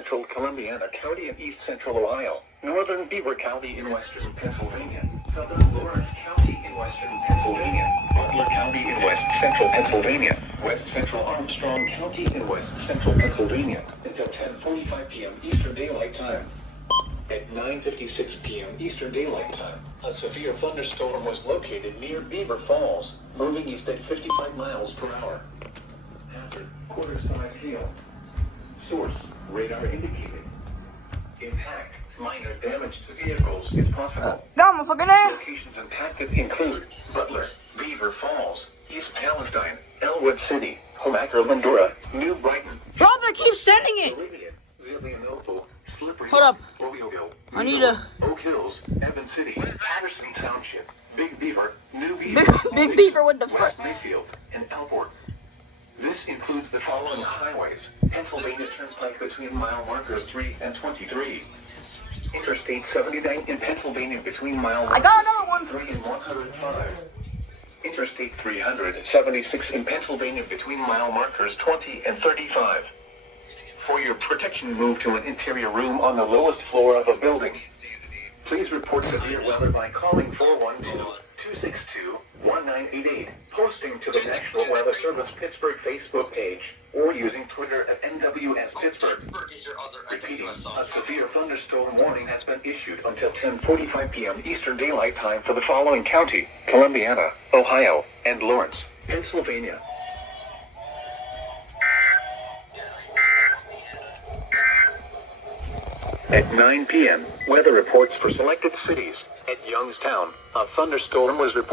central Columbiana County in east central Ohio, northern Beaver County in western Pennsylvania, southern Lawrence County in western Pennsylvania, Butler County in west central Pennsylvania, west central Armstrong County in west central Pennsylvania, until 10:45 p.m. Eastern Daylight Time. At 9:56 p.m. Eastern Daylight Time, a severe thunderstorm was located near Beaver Falls, moving east at 55 miles per hour. Hazard, quarter-size hail. Source, radar indicated. Impact, minor damage to vehicles is possible. Locations impacted include Butler, Beaver Falls, East Palestine, Elwood City, Homaker, Mendora, New Brighton. Bro, they keep sending it. Hold up. I need a Oak Hills, Evans City, Patterson Township, Big Beaver, New Beaver, Big Beaver with the West Mayfield, and Elport. This includes the following highways: Pennsylvania Turnpike between mile markers 3 and 23. Interstate 79 in Pennsylvania between mile I got another one. 3 and 105. Interstate 376 in Pennsylvania between mile markers 20 and 35. For your protection, move to an interior room on the lowest floor of a building. Please report severe weather by calling 412-262-1988, posting to the National Weather Service Pittsburgh Facebook page, or using Twitter at NWS Pittsburgh. Repeating, a severe thunderstorm warning has been issued until 10:45 p.m. Eastern Daylight Time for the following county: Columbiana, Ohio, and Lawrence, Pennsylvania. At 9 p.m., weather reports for selected cities. At Youngstown, a thunderstorm was reported.